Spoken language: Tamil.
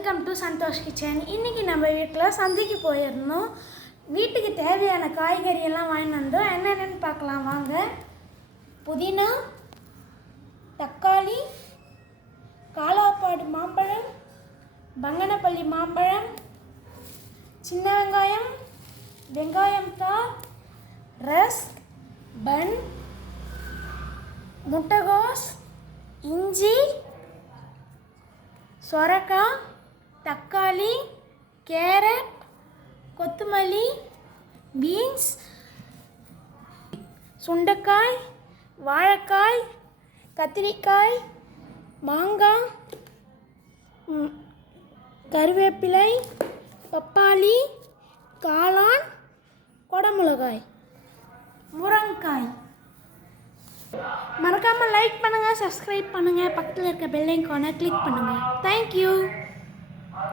Welcome to Santhosh kitchen. இன்றைக்கி நம்ம வீட்டில் சந்தைக்கு போயிருந்தோம். வீட்டுக்கு தேவையான காய்கறி எல்லாம் வாங்கிட்டு வந்தோம். என்னென்னு பார்க்கலாம் வாங்க. புதினா, தக்காளி, காலாப்பாடு மாம்பழம், பங்கனப்பள்ளி மாம்பழம், சின்ன வெங்காயம், வெங்காயம் தாள், ரஸ்க், பன், முட்டைகோஸ், இஞ்சி, சொரக்காய், தக்காளி, கேரட், கொத்தமல்லி, பீன்ஸ், சுண்டைக்காய், வாழைக்காய், கத்திரிக்காய், மாங்காய், கருவேப்பிலை, பப்பாளி, காளான், குடமிளகாய், முருங்கைக்காய். மறக்காமல் லைக் பண்ணுங்கள், சப்ஸ்கிரைப் பண்ணுங்கள், பக்கத்தில் இருக்க பெல் ஐகானை கிளிக் பண்ணுங்கள். தேங்க்யூ.